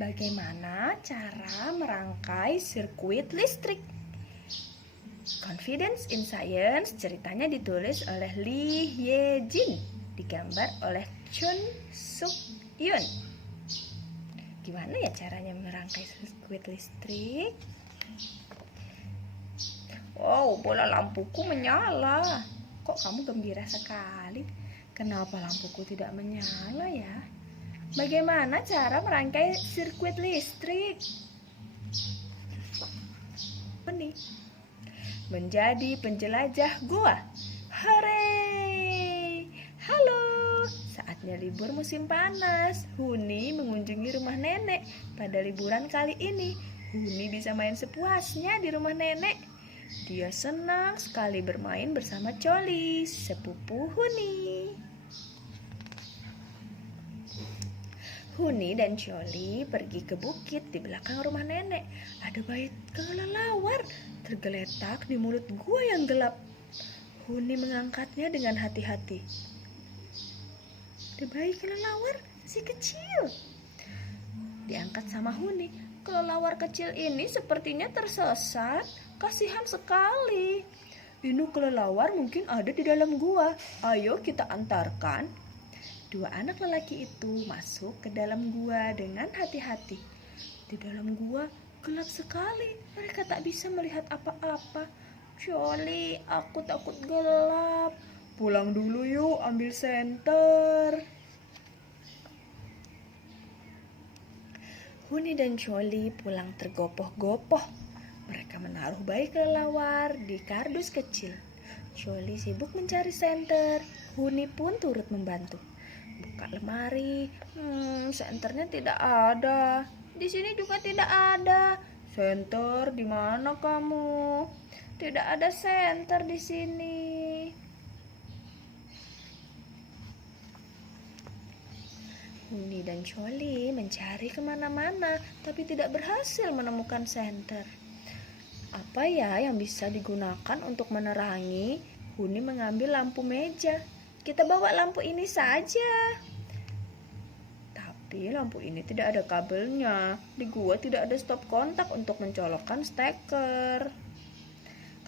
Bagaimana cara merangkai sirkuit listrik? Confidence in Science ceritanya ditulis oleh Lee Ye-jin, digambar oleh Chun Suk Yun. Gimana ya caranya merangkai sirkuit listrik? Wow, bola lampuku menyala. Kok kamu gembira sekali? Kenapa lampuku tidak menyala ya? Bagaimana cara merangkai sirkuit listrik? Ini menjadi penjelajah gua. Hore! Halo! Saatnya libur musim panas. Huni mengunjungi rumah nenek. Pada liburan kali ini, Huni bisa main sepuasnya di rumah nenek. Dia senang sekali bermain bersama Coli, sepupu Huni. Huni dan Coli pergi ke bukit di belakang rumah nenek. Ada bayi kelelawar tergeletak di mulut gua yang gelap. Huni mengangkatnya dengan hati-hati. Ada bayi kelelawar si kecil. Diangkat sama Huni. Kelelawar kecil ini sepertinya tersesat. Kasihan sekali. Ini kelelawar mungkin ada di dalam gua. Ayo kita antarkan. Dua anak lelaki itu masuk ke dalam gua dengan hati-hati. Di dalam gua gelap sekali. Mereka tak bisa melihat apa-apa. Coli, aku takut gelap. Pulang dulu yuk, ambil senter. Huni dan Coli pulang tergopoh-gopoh. Mereka menaruh bayi kelelawar di kardus kecil. Coli sibuk mencari senter. Huni pun turut membantu. Buka lemari. Senternya tidak ada. Di sini juga tidak ada. Senter, di mana kamu? Tidak ada senter di sini. Huni dan Coli mencari kemana-mana, tapi tidak berhasil menemukan senter. Apa ya yang bisa digunakan untuk menerangi? Huni mengambil lampu meja. Kita bawa lampu ini saja. Tapi lampu ini tidak ada kabelnya. Di gua tidak ada stop kontak untuk mencolokkan steker.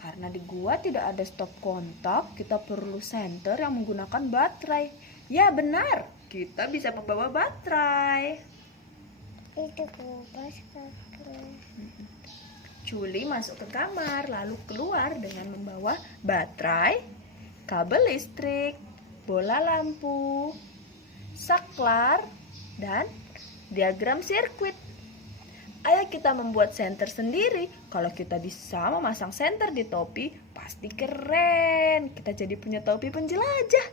Karena di gua tidak ada stop kontak, kita perlu senter yang menggunakan baterai. Ya benar, kita bisa membawa baterai. Itu kulkas kakak. Culi masuk ke kamar, lalu keluar dengan membawa baterai, kabel listrik, bola lampu, saklar, dan diagram sirkuit. Ayo kita membuat senter sendiri. Kalau kita bisa memasang senter di topi, pasti keren. Kita jadi punya topi penjelajah.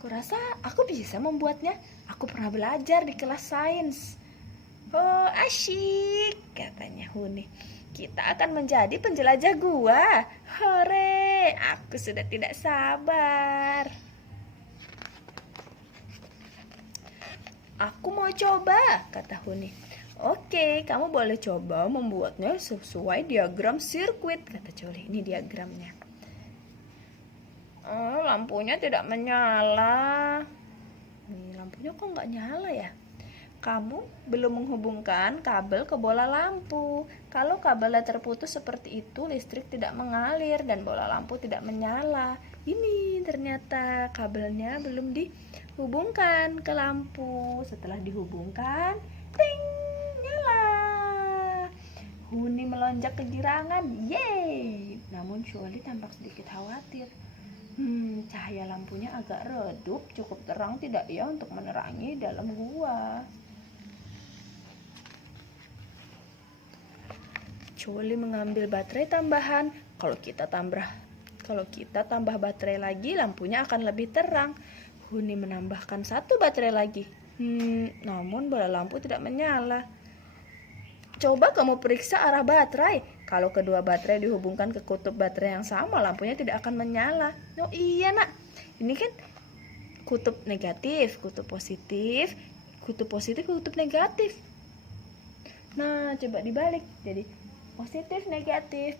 Kurasa aku bisa membuatnya. Aku pernah belajar di kelas sains. Oh, asyik, katanya Huni. Kita akan menjadi penjelajah gua. Hore, aku sudah tidak sabar. Aku mau coba, kata Huni. Oke, kamu boleh coba membuatnya sesuai diagram sirkuit, kata Coli. Ini diagramnya. Oh, lampunya tidak menyala. Nih, lampunya kok nggak nyala ya? Kamu belum menghubungkan kabel ke bola lampu. Kalau kabelnya terputus seperti itu, listrik tidak mengalir dan bola lampu tidak menyala. Ini ternyata kabelnya belum dihubungkan ke lampu. Setelah dihubungkan, ting, nyala. Huni melonjak kegirangan, yeay. Namun Coli tampak sedikit khawatir. Cahaya lampunya agak redup, cukup terang tidak ya untuk menerangi dalam gua. Coli mengambil baterai tambahan. Kalau kita tambah baterai lagi, lampunya akan lebih terang. Huni menambahkan satu baterai lagi. Namun bola lampu tidak menyala. Coba kamu periksa arah baterai. Kalau kedua baterai dihubungkan ke kutub baterai yang sama, lampunya tidak akan menyala. Oh iya nak, ini kan kutub negatif, kutub positif, kutub negatif. Nah, coba dibalik. Jadi positif, negatif.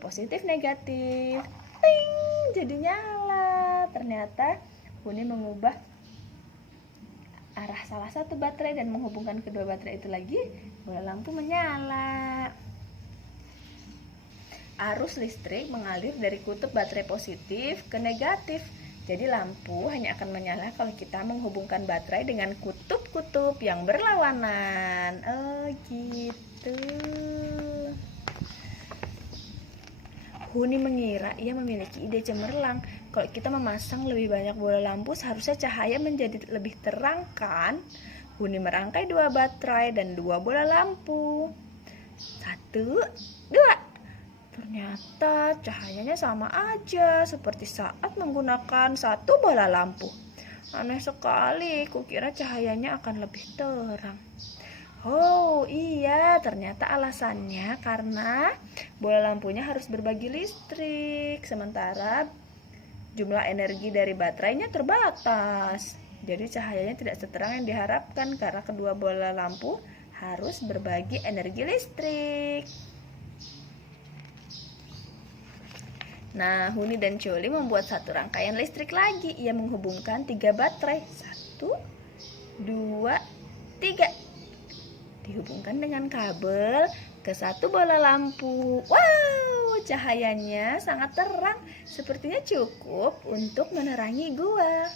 Ting, jadi nyala. Ternyata Huni mengubah arah salah satu baterai dan menghubungkan kedua baterai itu lagi, bola lampu menyala. Arus listrik mengalir dari kutub baterai positif ke negatif. Jadi lampu hanya akan menyala kalau kita menghubungkan baterai dengan kutub-kutub yang berlawanan. Oh gitu. Huni mengira ia memiliki ide cemerlang. Kalau kita memasang lebih banyak bola lampu, seharusnya cahaya menjadi lebih terang kan? Huni merangkai 2 baterai dan 2 bola lampu. 1, 2. Ternyata cahayanya sama aja seperti saat menggunakan 1 bola lampu. Aneh sekali, kukira cahayanya akan lebih terang. Oh iya, ternyata alasannya karena bola lampunya harus berbagi listrik, sementara jumlah energi dari baterainya terbatas. Jadi cahayanya tidak seterang yang diharapkan karena kedua bola lampu harus berbagi energi listrik. Nah, Huni dan Choli membuat satu rangkaian listrik lagi. Ia menghubungkan 3 baterai. 1, 2, 3. Dihubungkan dengan kabel ke 1 bola lampu. Wow, cahayanya sangat terang. Sepertinya cukup untuk menerangi gua.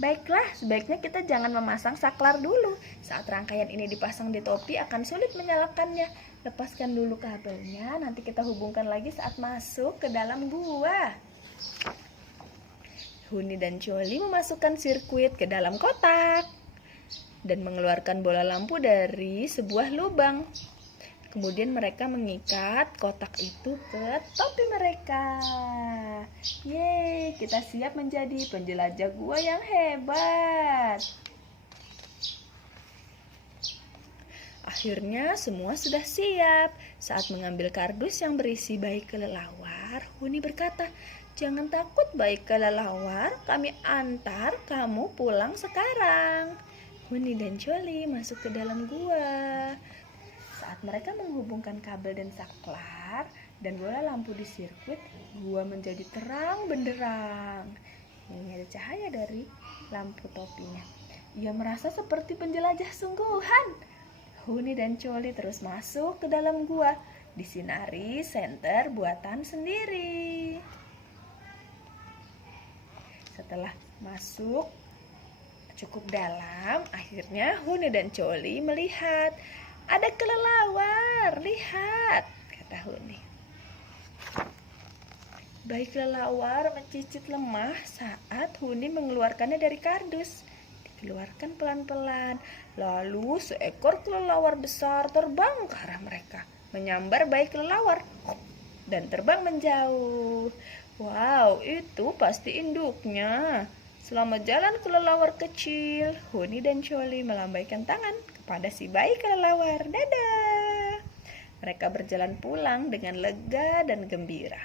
Baiklah, sebaiknya kita jangan memasang saklar dulu. Saat rangkaian ini dipasang di topi akan sulit menyalakannya. Lepaskan dulu kabelnya, nanti kita hubungkan lagi saat masuk ke dalam gua. Huni dan Choli memasukkan sirkuit ke dalam kotak dan mengeluarkan bola lampu dari sebuah lubang. Kemudian mereka mengikat kotak itu ke topi mereka. Yeay, kita siap menjadi penjelajah gua yang hebat. Akhirnya semua sudah siap. Saat mengambil kardus yang berisi bayi kelelawar, Huni berkata, "Jangan takut bayi kelelawar, kami antar kamu pulang sekarang." Huni dan Choli masuk ke dalam gua. Saat mereka menghubungkan kabel dan saklar dan bola lampu di sirkuit, gua menjadi terang benderang. Ini ada cahaya dari lampu topinya. Ia merasa seperti penjelajah sungguhan. Huni dan Choli terus masuk ke dalam gua, disinari senter buatan sendiri. Setelah masuk cukup dalam, akhirnya Huni dan Choli melihat ada kelelawar. Lihat, kata Huni. Bayi kelelawar mencicit lemah saat Huni mengeluarkannya dari kardus. Dikeluarkan pelan-pelan. Lalu seekor kelelawar besar terbang ke arah mereka, menyambar bayi kelelawar dan terbang menjauh. Wow, itu pasti induknya. Selamat jalan kelelawar kecil. Huni dan Choli melambaikan tangan kepada si bayi kelelawar. Dadah. Mereka berjalan pulang dengan lega dan gembira.